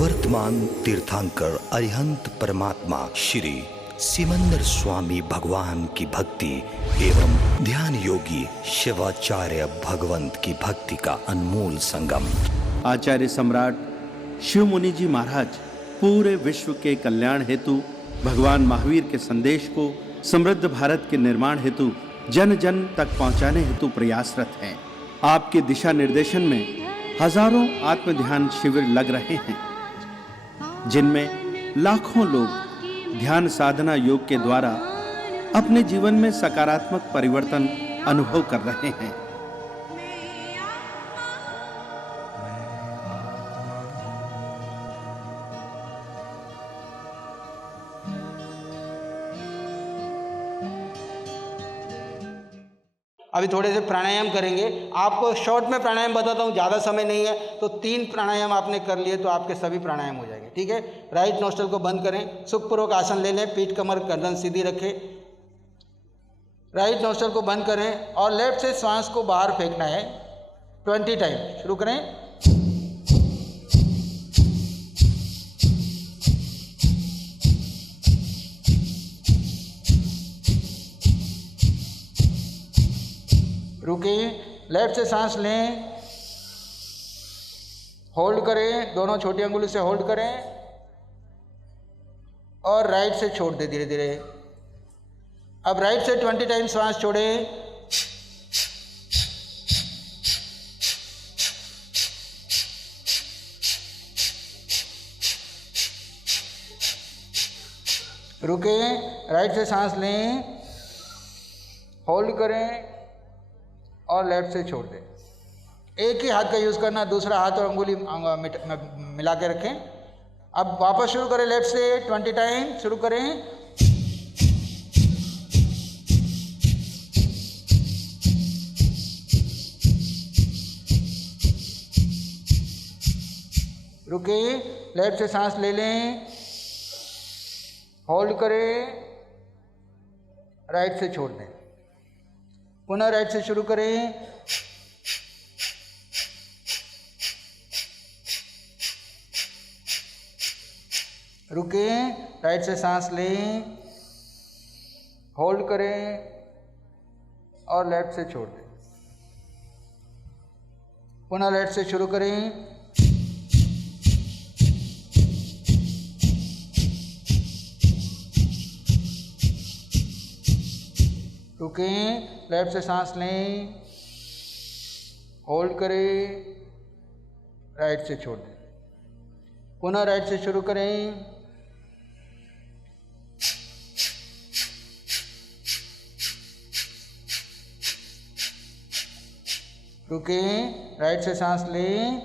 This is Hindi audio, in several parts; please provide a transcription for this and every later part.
वर्तमान तीर्थंकर अरिहंत परमात्मा श्री सिमंदर स्वामी भगवान की भक्ति एवं ध्यान योगी शिवाचार्य भगवंत की भक्ति का अनमोल संगम। आचार्य सम्राट शिव मुनि जी महाराज पूरे विश्व के कल्याण हेतु भगवान महावीर के संदेश को समृद्ध भारत के निर्माण हेतु जन जन तक पहुंचाने हेतु प्रयासरत हैं। आपके दिशा निर्देशन में हजारों आत्म ध्यान शिविर लग रहे हैं, जिनमें लाखों लोग ध्यान साधना योग के द्वारा अपने जीवन में सकारात्मक परिवर्तन अनुभव कर रहे हैं। अभी थोड़े से प्राणायाम करेंगे। आपको शॉर्ट में प्राणायाम बताता हूँ, ज़्यादा समय नहीं है, तो 3 प्राणायाम आपने कर लिए तो आपके सभी प्राणायाम हो जाएंगे। ठीक है, राइट नोस्ट्रल को बंद करें, सुखपूर्वक आसन ले लें, पीठ कमर गर्दन सीधी रखें, राइट नोस्ट्रल को बंद करें और लेफ्ट से श्वास को बाहर फेंकना है 20 टाइम। शुरू करें। रुकिए, लेफ्ट से सांस लें, होल्ड करें, दोनों छोटी अंगुली से होल्ड करें और राइट से छोड़ दें धीरे धीरे। अब राइट से 20 टाइम सांस छोड़ें। रुकें, राइट से सांस लें, होल्ड करें और लेफ्ट से छोड़ दें। एक ही हाथ का यूज़ करना, दूसरा हाथ और अंगुली मिला के रखें। अब वापस शुरू करें लेफ्ट से 20 टाइम। शुरू करें। रुकिए, लेफ्ट से सांस ले लें, होल्ड करें, राइट से छोड़ दें। पुनः राइट से शुरू करें। रुकें, राइट से सांस लें, होल्ड करें और लेफ्ट से छोड़ दें। पुनः लेफ्ट से शुरू करें। रुकें, लेफ्ट से सांस लें, होल्ड करें, राइट से छोड़ दें। पुनः राइट से शुरू करें। रुकें, राइट से सांस लें,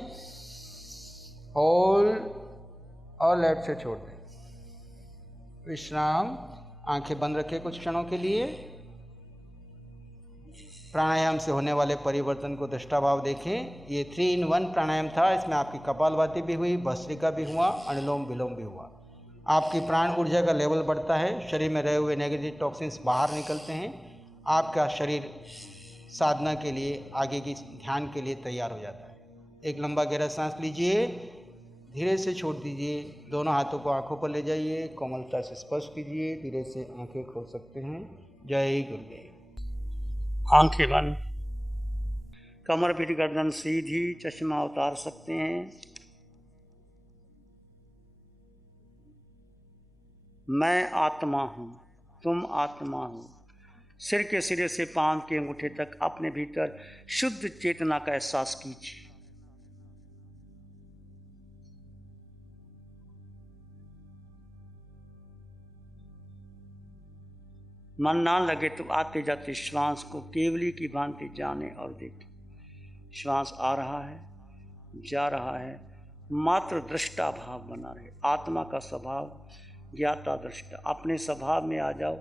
होल्ड और लेफ्ट से छोड़ दें। विश्राम। आंखें बंद रखें कुछ क्षणों के लिए। प्राणायाम से होने वाले परिवर्तन को दृष्टाभाव देखें। ये 3 in 1 प्राणायाम था। इसमें आपकी कपालभाति भी हुई, भस्त्रिका भी हुआ, अनुलोम विलोम भी हुआ। आपकी प्राण ऊर्जा का लेवल बढ़ता है, शरीर में रहे हुए नेगेटिव टॉक्सिन्स बाहर निकलते हैं, आपका शरीर साधना के लिए, आगे की ध्यान के लिए तैयार हो जाता है। एक लंबा गहरा सांस लीजिए, धीरे से छोड़ दीजिए, दोनों हाथों को आंखों पर ले जाइए, कोमलता से स्पर्श कीजिए, धीरे से आंखें खोल सकते हैं। जय गुरुदेव। आंखें बंद, कमर पीठ गर्दन सीधी, चश्मा उतार सकते हैं। मैं आत्मा हूँ, तुम आत्मा हो। सिर के सिरे से पांव के अंगूठे तक अपने भीतर शुद्ध चेतना का एहसास कीजिए। मन ना लगे तो आते जाते श्वास को केवली की भांति जाने और देखें। श्वास आ रहा है, जा रहा है, मात्र दृष्टा भाव बना रहे। आत्मा का स्वभाव ज्ञाता दृष्टा। अपने स्वभाव में आ जाओ,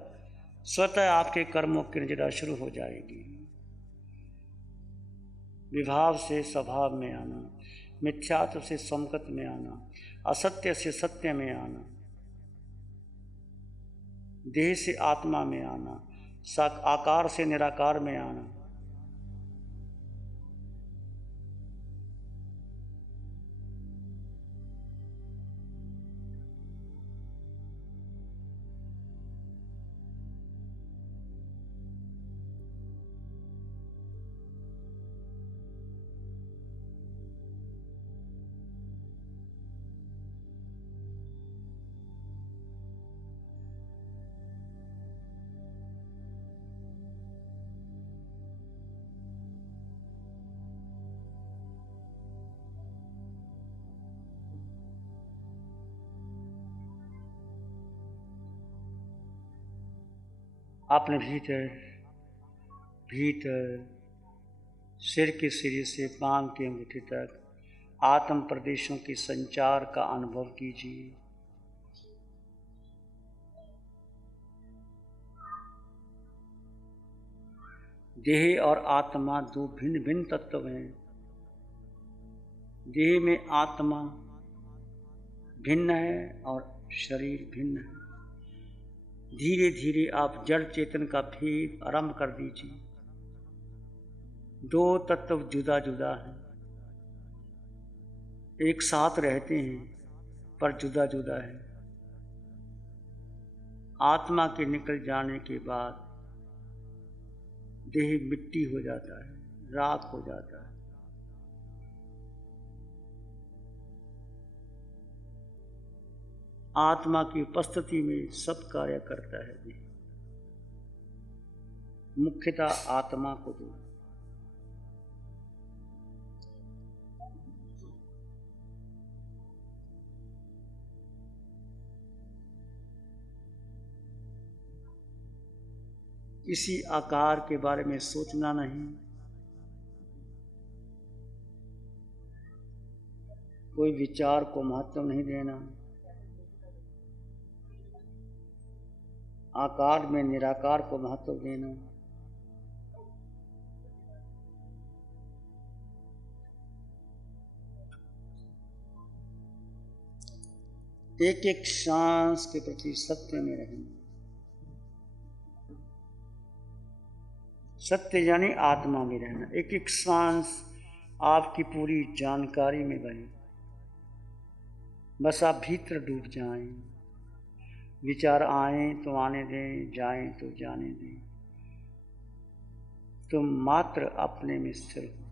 स्वतः आपके कर्मों की नजरा शुरू हो जाएगी। विभाव से स्वभाव में आना, मिथ्यात्व से समकत में आना, असत्य से सत्य में आना, देह से आत्मा में आना, आकार से निराकार में आना। अपने भीतर भीतर सिर के सिरे से पांव के अंगूठे तक आत्म प्रदेशों के संचार का अनुभव कीजिए। देह और आत्मा दो भिन्न भिन्न तत्व हैं। देह में आत्मा भिन्न है और शरीर भिन्न है। धीरे धीरे आप जड़ चेतन का भेद आरंभ कर दीजिए। दो तत्व जुदा जुदा हैं, एक साथ रहते हैं पर जुदा जुदा है। आत्मा के निकल जाने के बाद देह मिट्टी हो जाता है, राख हो जाता है। आत्मा की उपस्थिति में सब कार्य करता है देह। मुख्यतः आत्मा को दो। किसी आकार के बारे में सोचना नहीं, कोई विचार को महत्व नहीं देना। आकार में निराकार को महत्व देना। एक एक सांस के प्रति सत्य में रहना। सत्य यानी आत्मा में रहना। एक एक सांस आपकी पूरी जानकारी में बने। बस आप भीतर डूब जाएं। विचार आएं तो आने दें, जाएं तो जाने दें। तुम मात्र अपने में स्थिर हो।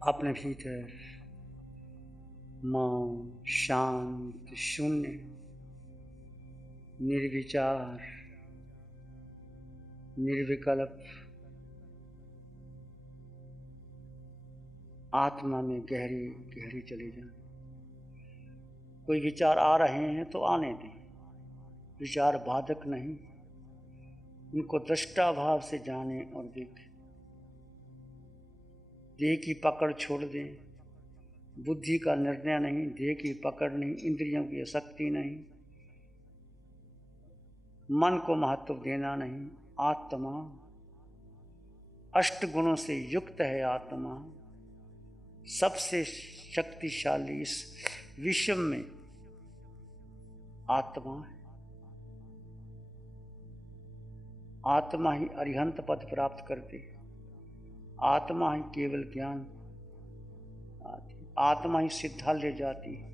अपने भीतर मौन, शांत, शून्य, निर्विचार, निर्विकल्प आत्मा में गहरी गहरी चले जाएं। कोई विचार आ रहे हैं तो आने दें, विचार बाधक नहीं, उनको दृष्टा भाव से जाने और देखें। देह की पकड़ छोड़ दें, बुद्धि का निर्णय नहीं, देह की पकड़ नहीं, इंद्रियों की आसक्ति नहीं, मन को महत्व देना नहीं। आत्मा अष्ट गुणों से युक्त है। आत्मा सबसे शक्तिशाली इस विश्व में आत्मा है। आत्मा ही अरिहंत पद प्राप्त करती है। आत्मा ही केवल ज्ञान आती है। आत्मा ही सिद्धा ले जाती है।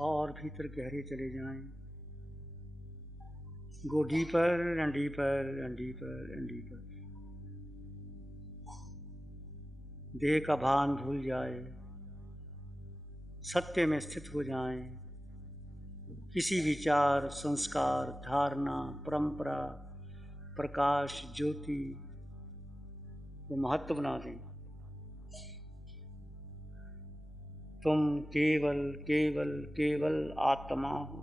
और भीतर गहरे चले जाएं। Go deeper and deeper and deeper and deeper. देह का भान भूल जाए, सत्य में स्थित हो जाएं। किसी विचार, संस्कार, धारणा, परंपरा, प्रकाश, ज्योति को महत्व बना दें। तुम केवल केवल केवल आत्मा हो।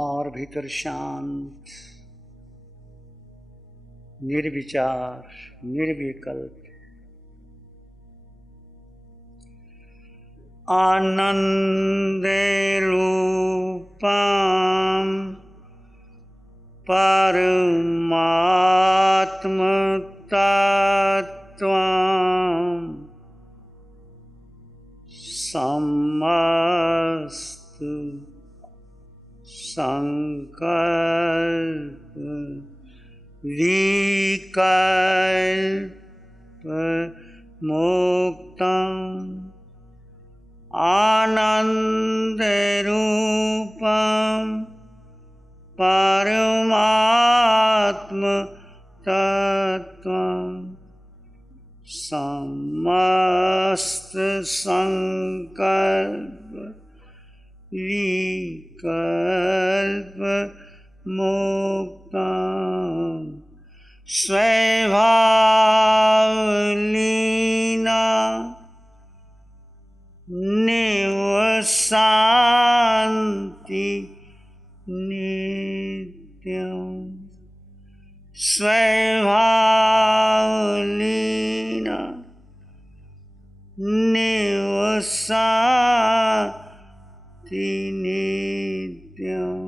और भीतर शांत, निर्विचार, निर्विकल्प आनंदे रूपम परमात्म तत्वम समस्त संकल्प विकल्प मुक्तम आनंद रूपम परमात्म तत्वम समस्त संकल्प विकल्प मुक्तम स्वभावलीना निवसान्ति नित्यं स्वभावलीना निवसान्ति नित्यं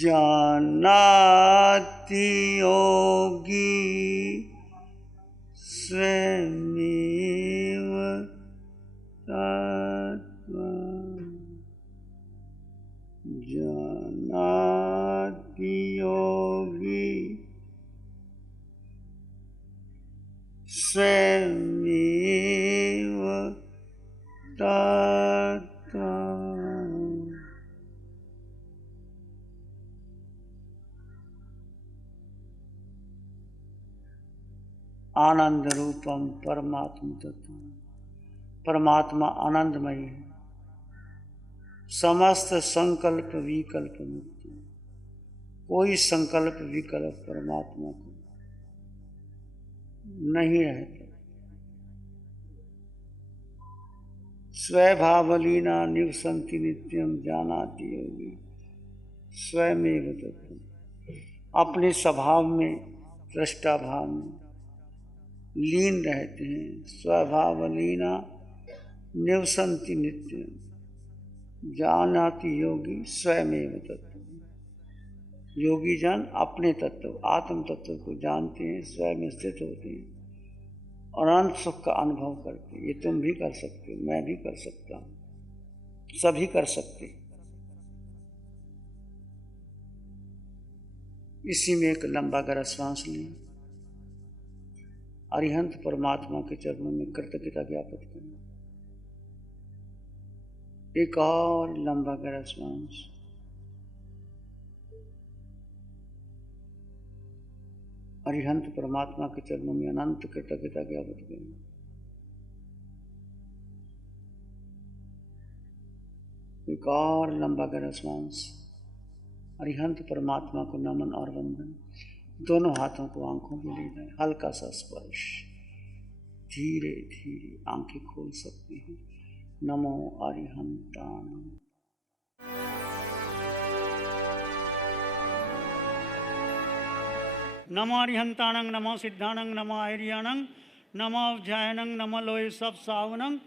जानाति योगी स्वयमेव तत्त्वम् जानाति योगी स्वयमेव तत्त्वम्। आनंद रूपम परमात्म तत्व, परमात्मा आनंदमयी है, समस्त संकल्प विकल्प मुक्त, कोई संकल्प विकल्प परमात्मा को नहीं रहता। स्वभावलीना निवसन्ति नित्यम जानाति योगी स्वयमेव तत्व, अपने स्वभाव में दृष्टा भाव में लीन रहते हैं। स्वभावलीना निवसन्ति नित्यम जानाति योगी स्वयमेव तत्व, योगी जन अपने तत्व आत्म तत्व को जानते हैं, स्वयं स्थित होते हैं और अनंत सुख का अनुभव करते हैं। ये तुम भी कर सकते हो, मैं भी कर सकता हूँ, सभी कर सकते। इसी में एक लंबा गहरा श्वास लें, अरिहंत परमात्मा के चरणों में कृतज्ञता ज्ञापित करें। एक और लंबा गहरा श्वास, अरिहंत परमात्मा के चरणों में अनंत कृतज्ञता ज्ञापित करें। एक और लंबा गहरा श्वास, अरिहंत परमात्मा को नमन और वंदन। दोनों हाथों को आंखों में ले जाए, हल्का सा स्पर्श, धीरे धीरे आंखें खोल सकते हैं। नमो अरिहंताणं। नमो अरिहंताणं, नमो सिद्धाणं, नमो आर्याणं, नमो अव्यायणं, नमो लोय सब सावनं,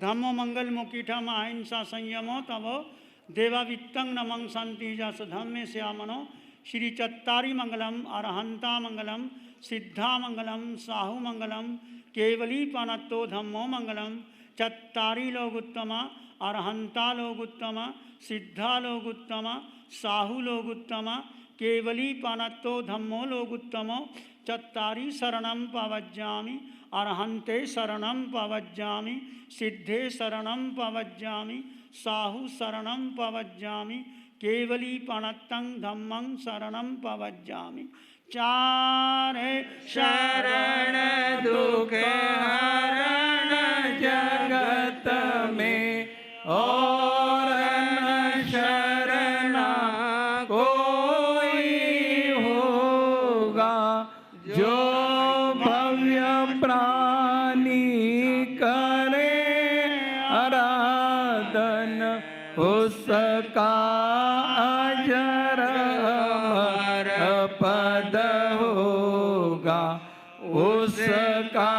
धम्मो मंगल मुकीठम अहिंसा संयमो तवो देवावित्तं नमं शांति जस धम्मे श्यामनो। श्री चत्तारी मंगलम, अरहंता मंगलम, सिद्धा मंगलम, साहु मंगलम, केवली पनत्तो धम्मो मंगलम। चत्तारी लोग उत्तम, अरहंता लोग उत्तम, सिद्धा लोग उत्तम, साहु लोग उत्तम, केवली पनत्तो धम्मो लोग उत्तमो। चत्तारी शरणं पवज्जामि, अरहंते शरणं पवज्जामि, सिद्धे शरणं पवज्जामि, साहु शरणं पवज्जामि, केवली पणत्तं धम्मं शरणं पवज्जामि। चारे शरण दुख हरण जगत में और न शरणा कोई होगा, जो भव्य प्राणी करे आराधन उसका अजर अमर पद होगा, उसका